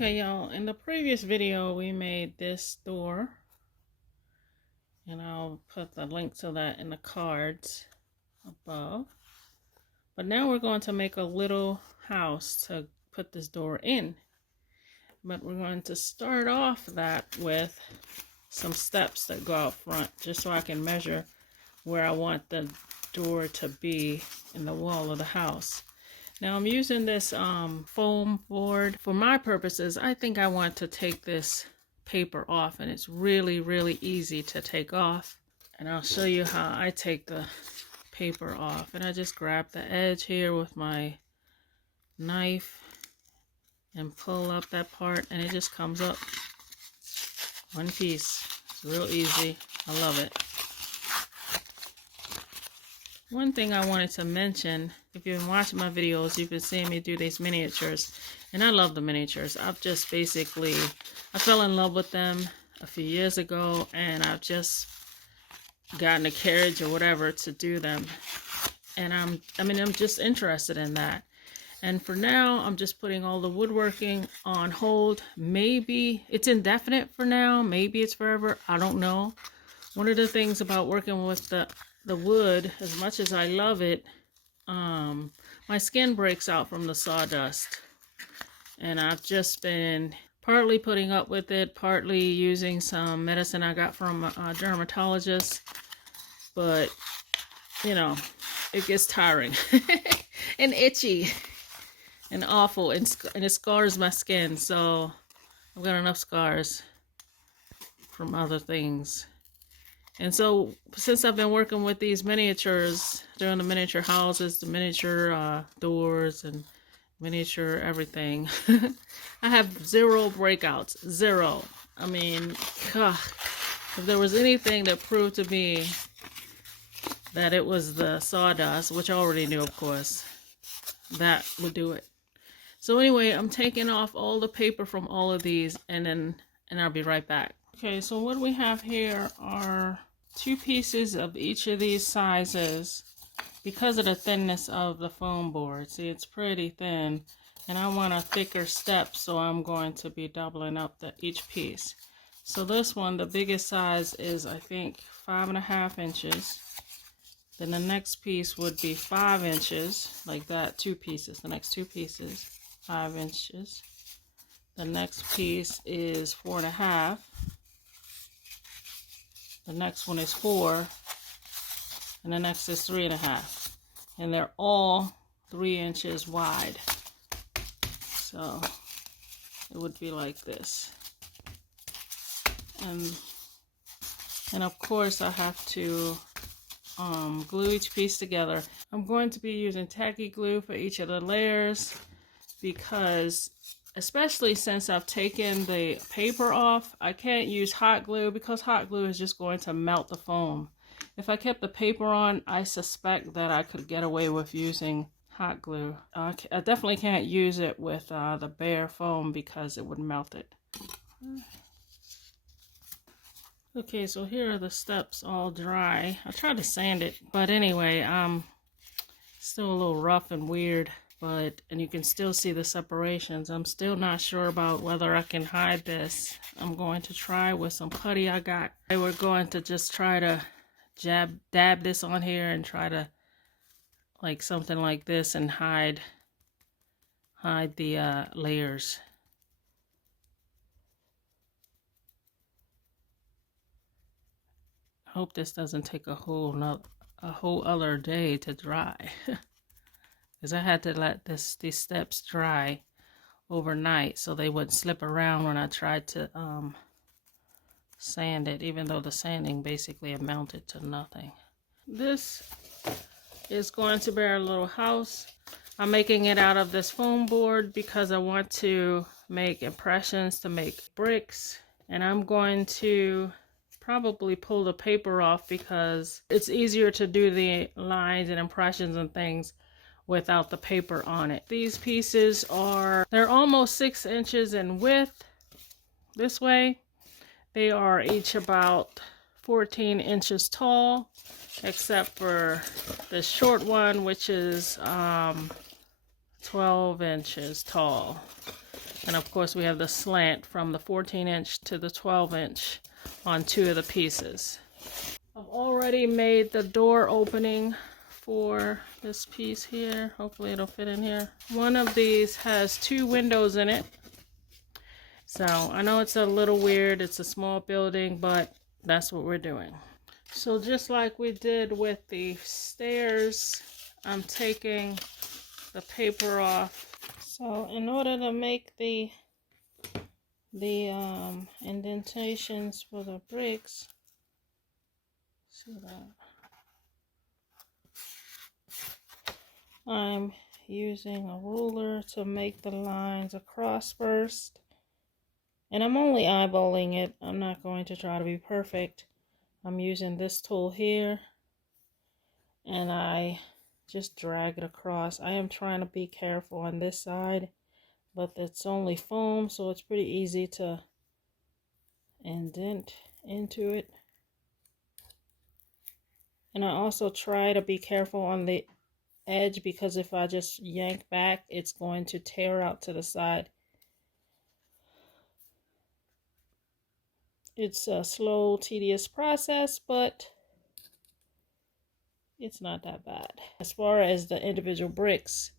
Okay, y'all, in the previous video we made this door, and I'll put the link to that in the cards above. But now we're going to make a little house to put this door in. But we're going to start off that with some steps that go out front, just so I can measure where I want the door to be in the wall of the house. Now I'm using this foam board. For my purposes, I think I want to take this paper off, and it's really easy to take off. And I'll show you how I take the paper off. And I just grab the edge here with my knife and pull up that part, and it just comes up one piece. It's real easy. I love it. One thing I wanted to mention, if you've been watching my videos, you've been seeing me do these miniatures, and I love the miniatures. I've just basically, I fell in love with them a few years ago, and I've just gotten a carriage or whatever to do them. And I'm just interested in that. And for now, I'm just putting all the woodworking on hold. Maybe it's indefinite for now. Maybe it's forever. I don't know. One of the things about working with the wood, as much as I love it, my skin breaks out from the sawdust, and I've just been partly putting up with it, partly using some medicine I got from a dermatologist, but you know, it gets tiring and itchy and awful, and it scars my skin. So I've got enough scars from other things. And so, since I've been working with these miniatures, doing the miniature houses, the miniature doors, and miniature everything, I have zero breakouts. Zero. I mean, God, if there was anything that proved to me that it was the sawdust, which I already knew, of course, that would do it. So anyway, I'm taking off all the paper from all of these, and I'll be right back. Okay, so what we have here are 2 pieces of each of these sizes because of the thinness of the foam board. See, it's pretty thin, and I want a thicker step, so I'm going to be doubling up each piece. So this one, the biggest size is, I think, 5.5 inches. Then the next piece would be 5 inches, like that. 2 pieces. The next 2 pieces, 5 inches. The next piece is 4.5. The next one is 4, and the next is 3.5, and they're all 3 inches wide. So it would be like this, and of course I have to glue each piece together. I'm going to be using tacky glue for each of the layers, because especially since I've taken the paper off, I can't use hot glue because hot glue is just going to melt the foam. If I kept the paper on, I suspect that I could get away with using hot glue. I definitely can't use it with the bare foam because it would melt it. Okay, so here are the steps all dry. I tried to sand it, but anyway, still a little rough and weird. And you can still see the separations. I'm still not sure about whether I can hide this. I'm going to try with some putty I got. We're going to just try to dab this on here and try to, like something like this, and hide the layers. I hope this doesn't take a whole other day to dry. Because I had to let these steps dry overnight so they wouldn't slip around when I tried to sand it, even though the sanding basically amounted to nothing. This is going to be our little house. I'm making it out of this foam board because I want to make impressions to make bricks, and I'm going to probably pull the paper off because it's easier to do the lines and impressions and things without the paper on it. These pieces they're almost 6 inches in width this way. They are each about 14 inches tall, except for the short one, which is 12 inches tall. And of course we have the slant from the 14-inch to the 12-inch on 2 of the pieces. I've already made the door opening for this piece here. Hopefully it'll fit in here. One of these has 2 windows in it. So I know it's a little weird. It's a small building, but that's what we're doing. So just like we did with the stairs, I'm taking the paper off. So in order to make the indentations for the bricks, see that? I'm using a ruler to make the lines across first. And I'm only eyeballing it. I'm not going to try to be perfect. I'm using this tool here. And I just drag it across. I am trying to be careful on this side, but it's only foam, so it's pretty easy to indent into it. And I also try to be careful on the edge, because if I just yank back, it's going to tear out to the side. It's a slow, tedious process, but it's not that bad. As far as the individual bricks,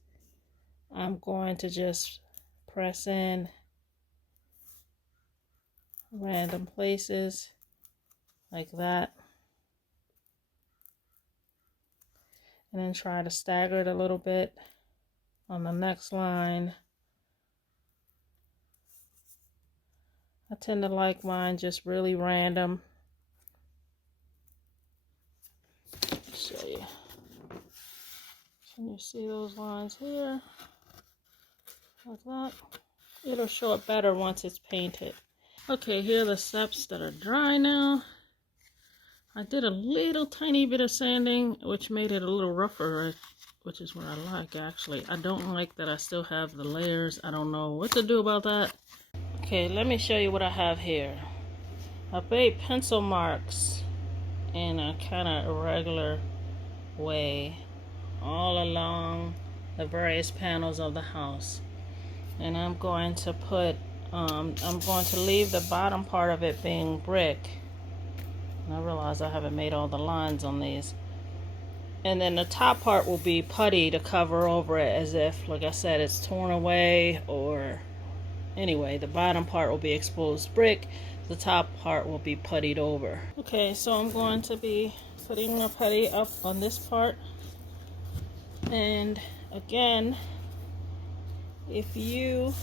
I'm going to just press in random places like that. And then try to stagger it a little bit on the next line. I tend to like mine just really random. Show you. Can you see those lines here? Like that. It'll show it better once it's painted. Okay, here are the steps that are dry now. I did a little tiny bit of sanding, which made it a little rougher, which is what I like actually. I don't like that I still have the layers. I don't know what to do about that. Okay, let me show you what I have here. I made pencil marks in a kind of irregular way all along the various panels of the house. And I'm going to put, I'm going to leave the bottom part of it being brick. And I realize I haven't made all the lines on these. And then the top part will be putty to cover over it, as if, like I said, it's torn away, or anyway, the bottom part will be exposed brick. The top part will be puttied over. Okay, so I'm going to be putting the putty up on this part. And again, if you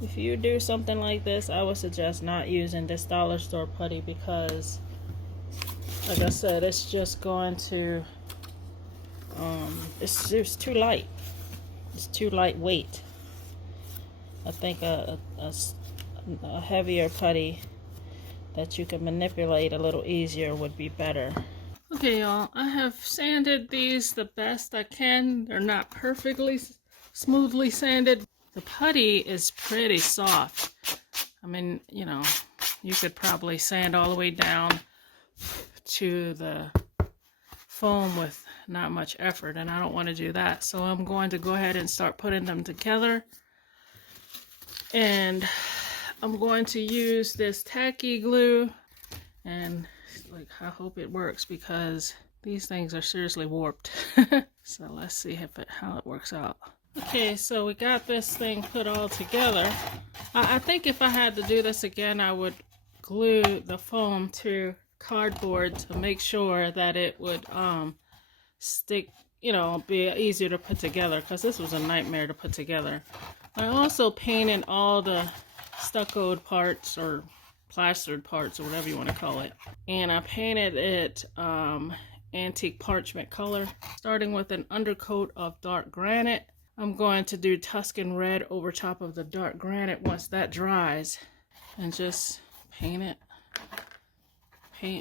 do something like this, I would suggest not using this dollar store putty, because like I said, it's just going to it's too light. It's too lightweight. I think a heavier putty that you can manipulate a little easier would be better. Okay, y'all, I have sanded these the best I can. They're not perfectly smoothly sanded. The putty is pretty soft. I mean, you know, you could probably sand all the way down to the foam with not much effort, and I don't want to do that. So I'm going to go ahead and start putting them together. And I'm going to use this tacky glue, and like, I hope it works, because these things are seriously warped. So let's see how it works out. Okay, so we got this thing put all together. I think if I had to do this again, I would glue the foam to cardboard to make sure that it would stick, you know, be easier to put together, because this was a nightmare to put together. I also painted all the stuccoed parts, or plastered parts, or whatever you want to call it, and I painted it antique parchment color, starting with an undercoat of dark granite. I'm going to do Tuscan red over top of the dark granite once that dries, and just paint it.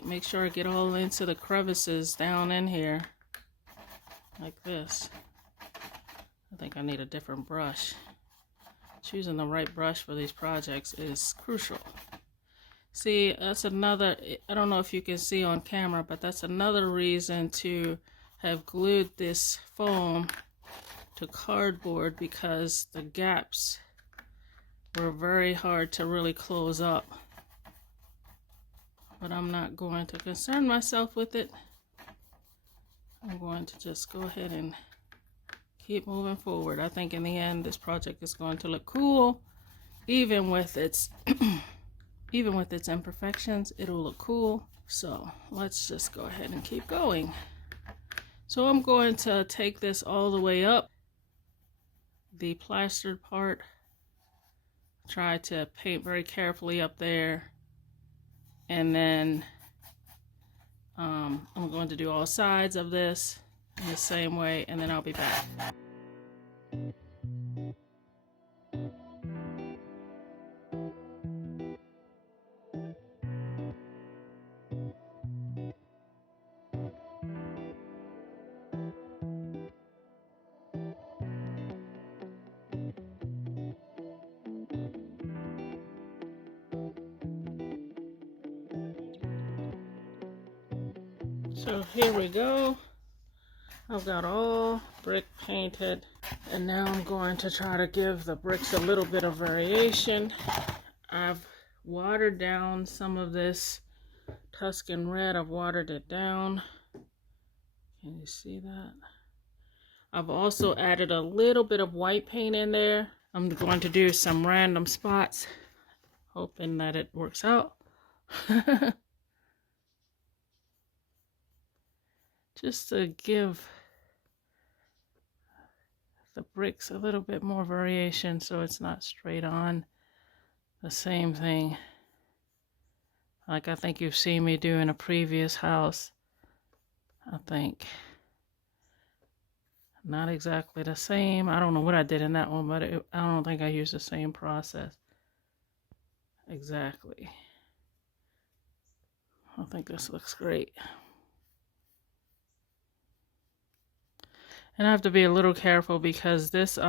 Make sure I get all into the crevices down in here, like this. I think I need a different brush. Choosing the right brush for these projects is crucial. See, that's another, I don't know if you can see on camera, but that's another reason to have glued this foam to cardboard, because the gaps were very hard to really close up. But I'm not going to concern myself with it. I'm going to just go ahead and keep moving forward. I think in the end this project is going to look cool. Even with its even with its imperfections, it'll look cool. So let's just go ahead and keep going. So I'm going to take this all the way up, the plastered part, try to paint very carefully up there, and then I'm going to do all sides of this in the same way, and then I'll be back. So here we go. I've got all brick painted, and now I'm going to try to give the bricks a little bit of variation. I've watered down some of this Tuscan red. I've watered it down. Can you see that? I've also added a little bit of white paint in there. I'm going to do some random spots, hoping that it works out. Just to give the bricks a little bit more variation so it's not straight on the same thing like I think you've seen me do in a previous house. I think not exactly the same. I don't know what I did in that one, but I don't think I used the same process exactly. I think this looks great. And I have to be a little careful because this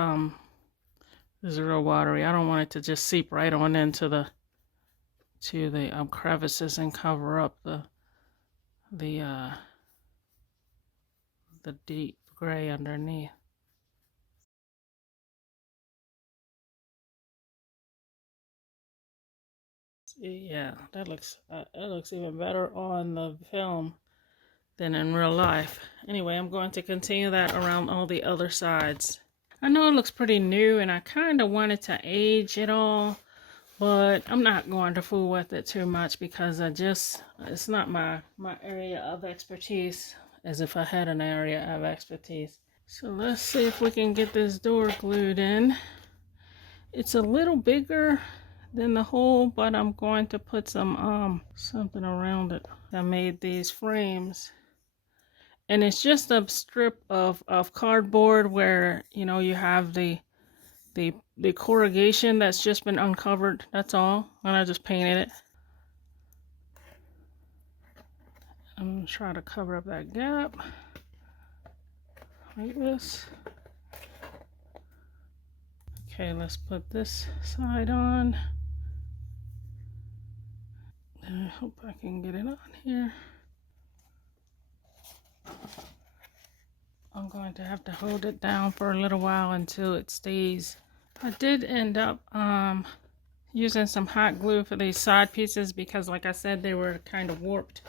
is real watery. I don't want it to just seep right on into the crevices and cover up the deep gray underneath. Yeah, that looks even better on the film than in real life. Anyway, I'm going to continue that around all the other sides. I know it looks pretty new, and I kind of wanted to age it all, but I'm not going to fool with it too much because it's not my area of expertise, as if I had an area of expertise. So let's see if we can get this door glued in. It's a little bigger than the hole, but I'm going to put some something around it. I made these frames, and it's just a strip of cardboard where, you know, you have the corrugation that's just been uncovered. That's all. And I just painted it. I'm gonna try to cover up that gap like this. Okay, let's put this side on. I hope I can get it on here. I'm going to have to hold it down for a little while until it stays. I did end up using some hot glue for these side pieces because, like I said, they were kind of warped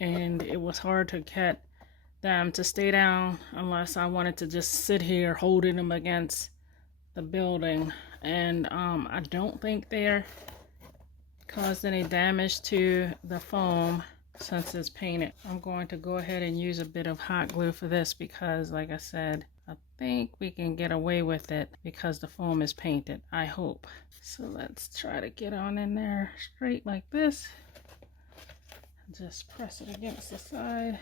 and it was hard to get them to stay down unless I wanted to just sit here holding them against the building. And I don't think they're caused any damage to the foam since it's painted. I'm going to go ahead and use a bit of hot glue for this because, like I said, I think we can get away with it because the foam is painted. I hope. So let's try to get on in there straight like this. Just press it against the side.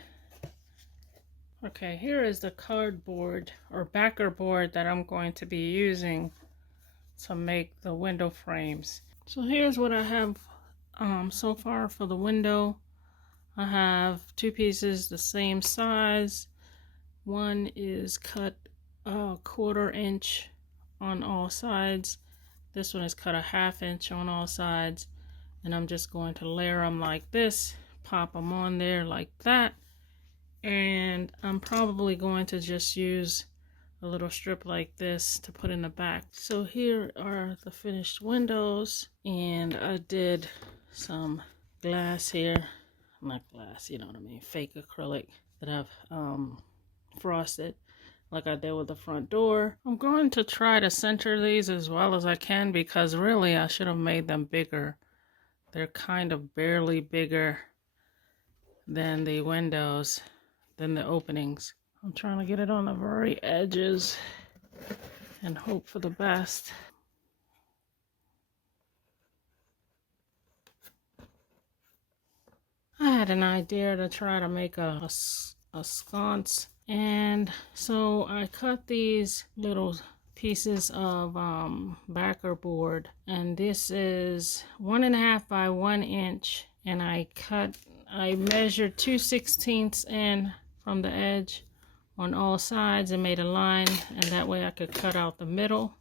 Okay, here is the cardboard or backer board that I'm going to be using to make the window frames. So here's what I have so far for the window. I have two pieces the same size. One is cut a 1/4 inch on all sides. This one is cut a 1/2 inch on all sides. And I'm just going to layer them like this, pop them on there like that. And I'm probably going to just use a little strip like this to put in the back. So here are the finished windows, and I did some glass here, not glass, you know what I mean, fake acrylic that I've frosted like I did with the front door. I'm going to try to center these as well as I can, because really I should have made them bigger. They're kind of barely bigger than the windows, than the openings. I'm trying to get it on the very edges and hope for the best. I had an idea to try to make a sconce, and so I cut these little pieces of Backg board, and this is 1.5 by 1 inch, and I measured 2/16 in from the edge on all sides and made a line, and that way I could cut out the middle.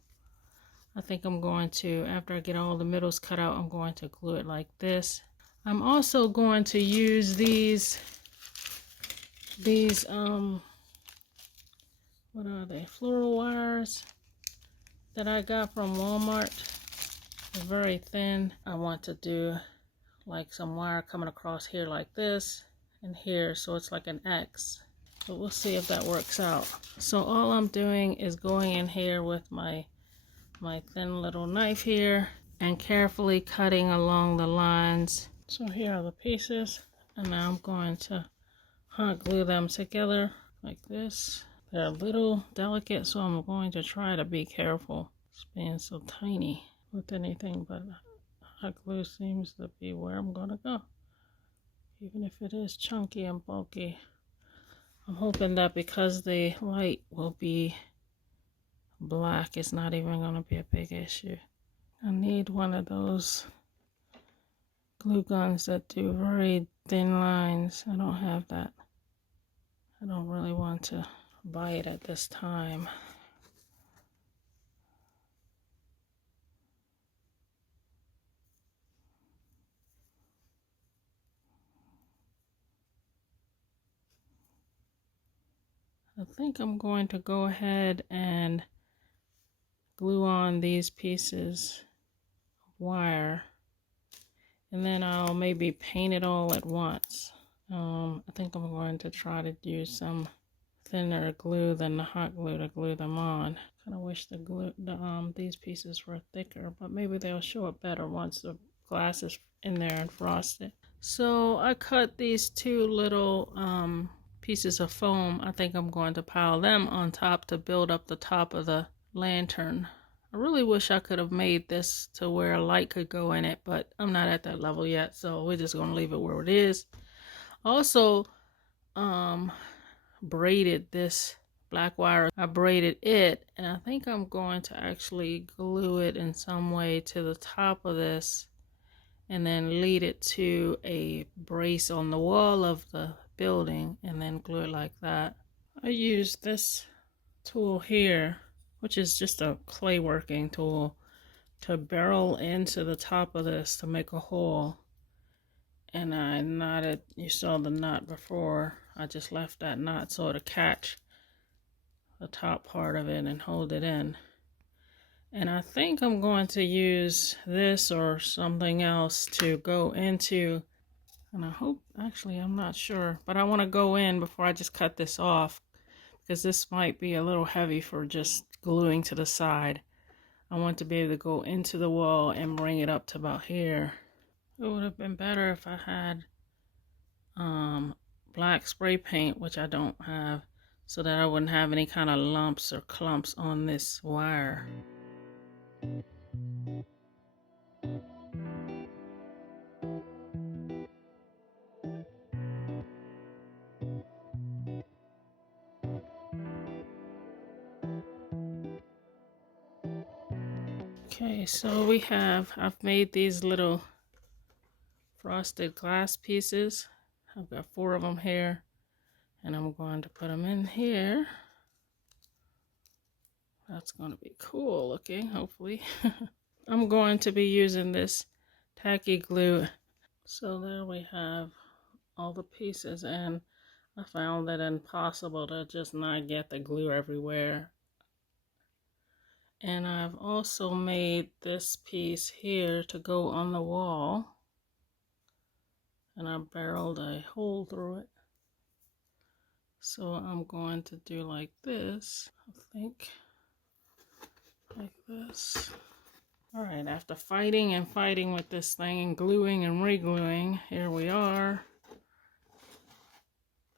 I think I'm going to, after I get all the middles cut out, I'm going to glue it like this. I'm also going to use these what are they, floral wires that I got from Walmart. They're very thin. I want to do like some wire coming across here like this and here, so it's like an X. But we'll see if that works out. So all I'm doing is going in here with my thin little knife here and carefully cutting along the lines. So here are the pieces, and now I'm going to hot glue them together like this. They're a little delicate, so I'm going to try to be careful. It's being so tiny with anything, but hot glue seems to be where I'm gonna go, even if it is chunky and bulky. I'm hoping that because the light will be black, it's not even gonna be a big issue. I need one of those glue guns that do very thin lines. I don't have that. I don't really want to buy it at this time. I think I'm going to go ahead and glue on these pieces of wire, and then I'll maybe paint it all at once. I think I'm going to try to use some thinner glue than the hot glue to glue them on. Kind of wish these pieces were thicker, but maybe they'll show up better once the glass is in there and frosted. So I cut these two little pieces of foam. I think I'm going to pile them on top to build up the top of the lantern. I really wish I could have made this to where a light could go in it, but I'm not at that level yet, so we're just going to leave it where it is. Also, braided this black wire. I braided it, and I think I'm going to actually glue it in some way to the top of this and then lead it to a brace on the wall of the building and then glue it like that. I used this tool here, which is just a clay working tool, to barrel into the top of this to make a hole, and I knotted. You saw the knot before. I just left that knot so to catch the top part of it and hold it in. And I think I'm going to use this or something else to go into, and I hope, actually I'm not sure, but I want to go in before I just cut this off, because this might be a little heavy for just gluing to the side. I want to be able to go into the wall and bring it up to about here. It would have been better if I had black spray paint, which I don't have, so that I wouldn't have any kind of lumps or clumps on this wire. Okay, so I've made these little frosted glass pieces. I've got 4 of them here, and I'm going to put them in here. That's going to be cool looking, hopefully. I'm going to be using this tacky glue. So there we have all the pieces, and I found it impossible to just not get the glue everywhere. And I've also made this piece here to go on the wall. And I barreled a hole through it. So I'm going to do like this, I think. Like this. Alright, after fighting and fighting with this thing and gluing and re-gluing, here we are.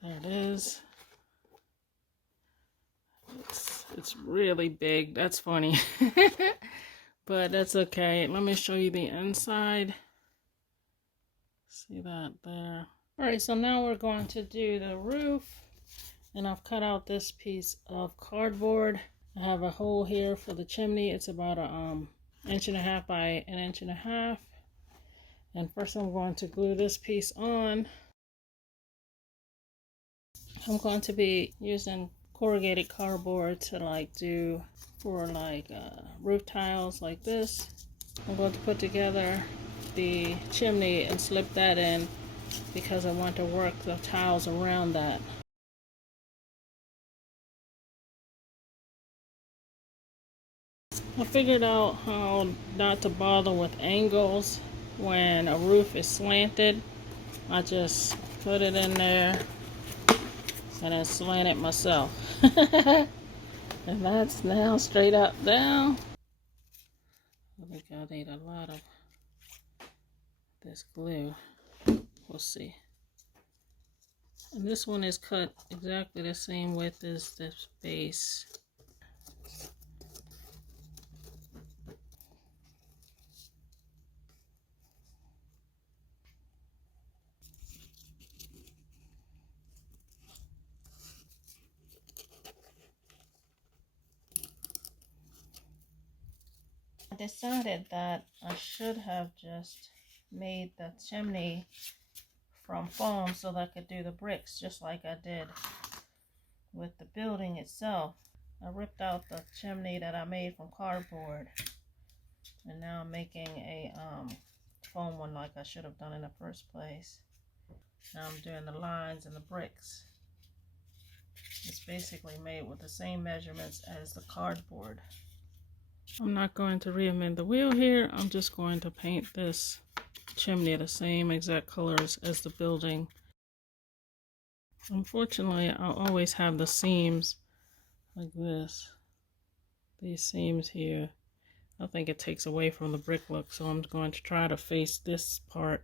There it is. It's really big. That's funny. But that's okay. Let me show you the inside. See that there. Alright, so now we're going to do the roof. And I've cut out this piece of cardboard. I have a hole here for the chimney. It's about an 1.5 inches by 1.5 inches. And first I'm going to glue this piece on. I'm going to be using corrugated cardboard to like do for like roof tiles like this. I'm going to put together the chimney and slip that in because I want to work the tiles around that. I figured out how not to bother with angles when a roof is slanted. I just put it in there and then slant it myself. And that's now straight up down. I think I need a lot of this glue. We'll see. And this one is cut exactly the same width as this base. I decided that I should have just made the chimney from foam so that I could do the bricks just like I did with the building itself. I ripped out the chimney that I made from cardboard, and now I'm making a foam one like I should have done in the first place. Now I'm doing the lines and the bricks. It's basically made with the same measurements as the cardboard. I'm not going to reinvent the wheel here. I'm just going to paint this chimney the same exact colors as the building. Unfortunately, I'll always have the seams like this. These seams here. I think it takes away from the brick look, so I'm going to try to face this part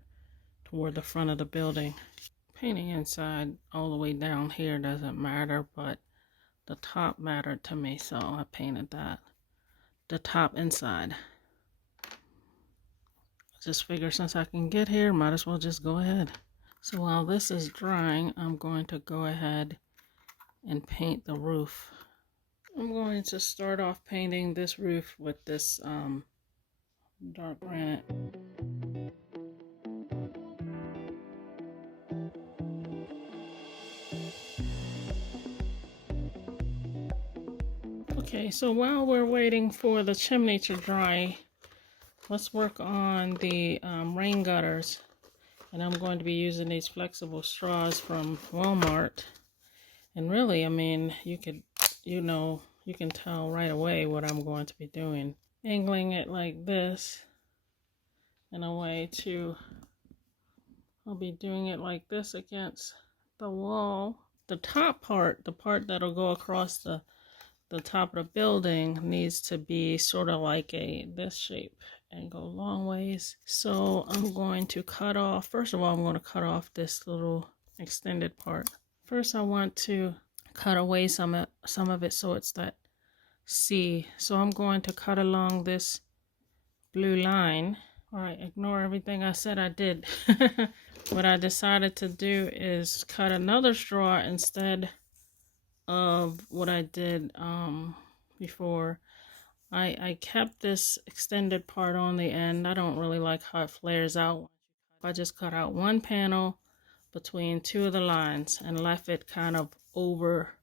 toward the front of the building. Painting inside all the way down here doesn't matter, but the top mattered to me, so I painted that. The top inside. Just figure since I can get here, might as well just go ahead. So while this is drying, I'm going to go ahead and paint the roof. I'm going to start off painting this roof with this dark granite. Okay, so while we're waiting for the chimney to dry, let's work on the rain gutters. And I'm going to be using these flexible straws from Walmart. And really, I mean, you could, you can tell right away what I'm going to be doing. Angling it like this in a way to, I'll be doing it like this against the wall. The top part, the part that'll go across the top of the building, needs to be sort of like this shape and go long ways. So I'm going to cut off, first of all, I'm going to cut off this little extended part. First, I want to cut away some of it so it's that C. So I'm going to cut along this blue line. All right, ignore everything I said I did. What I decided to do is cut another straw instead of what I did before. I kept this extended part on the end. I don't really like how it flares out. I just cut out one panel between two of the lines and left it kind of over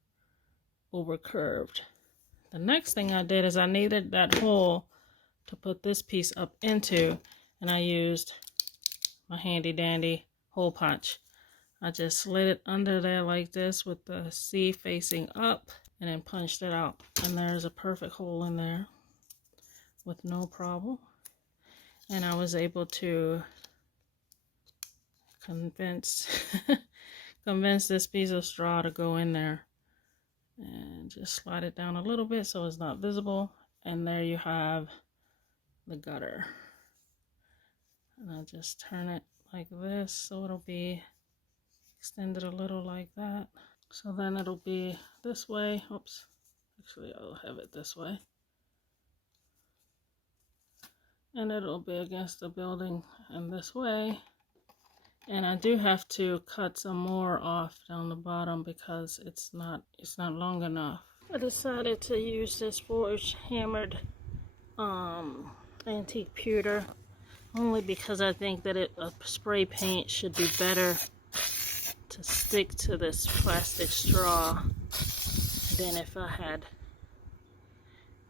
curved. The next thing I did is I needed that hole to put this piece up into, and I used my handy dandy hole punch. I just slid it under there like this with the C facing up and then punched it out, and there's a perfect hole in there. with no problem. And I was able to convince this piece of straw to go in there. And just slide it down a little bit so it's not visible. And there you have the gutter. And I'll just turn it like this so it'll be extended a little like that. So then it'll be this way. Oops. Actually, I'll have it this way. And it'll be against the building in this way. And I do have to cut some more off down the bottom because it's not long enough. I decided to use this forged hammered antique pewter only because I think that a spray paint should be better to stick to this plastic straw than if I had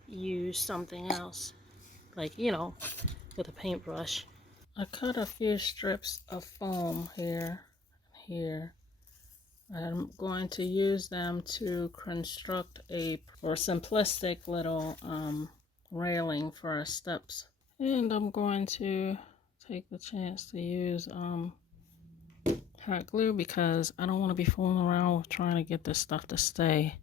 used something else, like, you know, with a paintbrush. I cut a few strips of foam here and here. I'm going to use them to construct a simplistic little railing for our steps. And I'm going to take the chance to use hot glue because I don't want to be fooling around with trying to get this stuff to stay.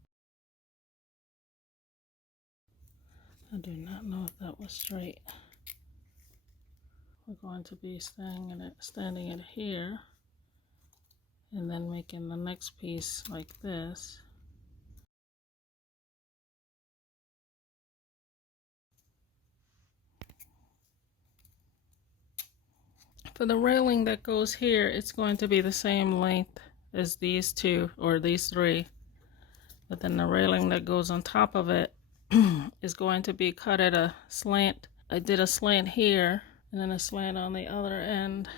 I do not know if that was straight. We're going to be standing it here and then making the next piece like this. For the railing that goes here, it's going to be the same length as these two or these three. But then the railing that goes on top of it is going to be cut at a slant. I did a slant here and then a slant on the other end.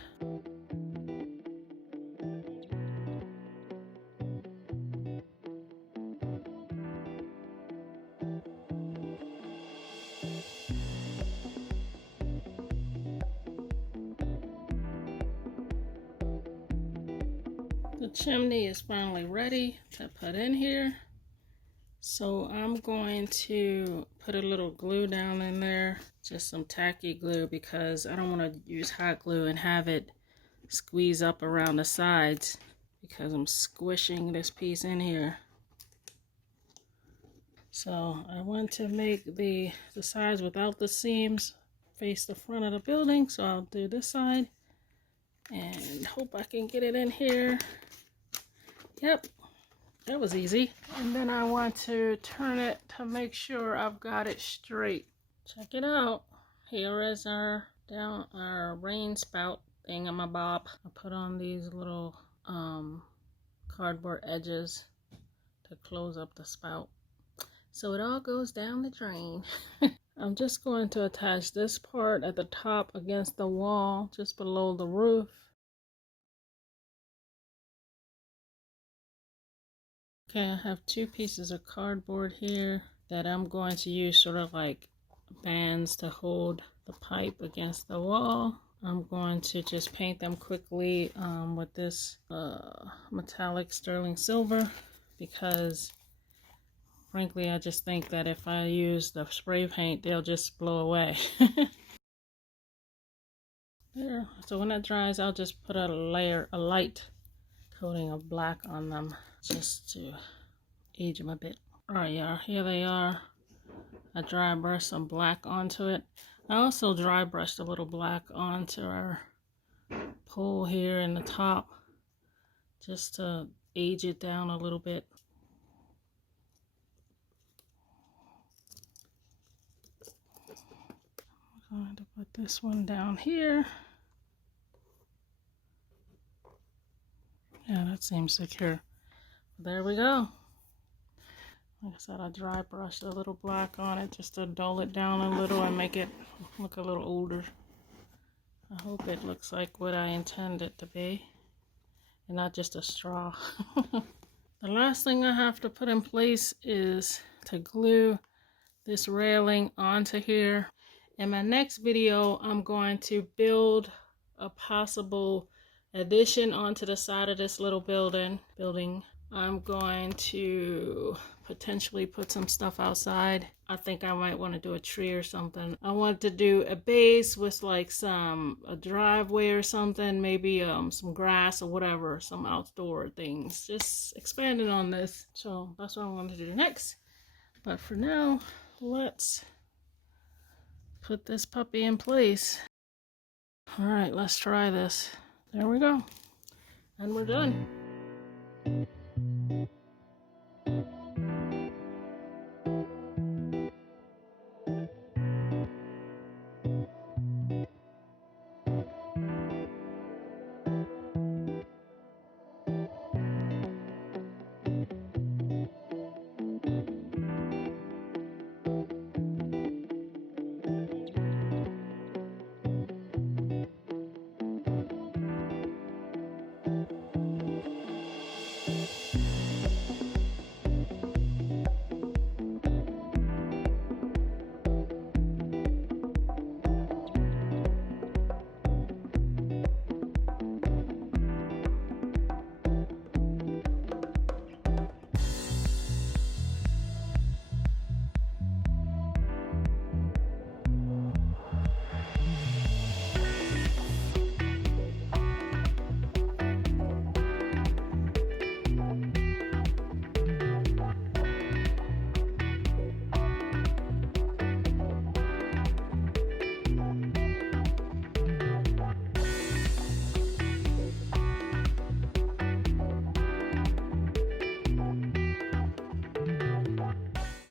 The chimney is finally ready to put in here. So I'm going to put a little glue down in there, just some tacky glue, because I don't want to use hot glue and have it squeeze up around the sides because I'm squishing this piece in here. So I want to make the sides without the seams face the front of the building. So I'll do this side and hope I can get it in here. Yep. That was easy. And then I want to turn it to make sure I've got it straight. Check it out. Here is our rain spout thingamabob. I put on these little cardboard edges to close up the spout, so it all goes down the drain. I'm just going to attach this part at the top against the wall just below the roof. Okay, I have two pieces of cardboard here that I'm going to use sort of like bands to hold the pipe against the wall. I'm going to just paint them quickly with this metallic sterling silver because frankly I just think that if I use the spray paint they'll just blow away. There. So when that dries I'll just put a light coating of black on them just to age them a bit. Alright, yeah, here they are. I dry brushed some black onto it. I also dry brushed a little black onto our pole here in the top just to age it down a little bit. I'm going to put this one down here. Yeah, that seems secure. There we go. Like I said, I dry brushed a little black on it just to dull it down a little and make it look a little older. I hope it looks like what I intend it to be and not just a straw. The last thing I have to put in place is to glue this railing onto here. In my next video, I'm going to build a possible addition onto the side of this little building. I'm going to potentially put some stuff outside. I think I might want to do a tree or something. I want to do a base with like a driveway or something, maybe some grass or whatever, some outdoor things. Just expanding on this. So that's what I want to do next. But for now, let's put this puppy in place. All right, let's try this. There we go. And we're done.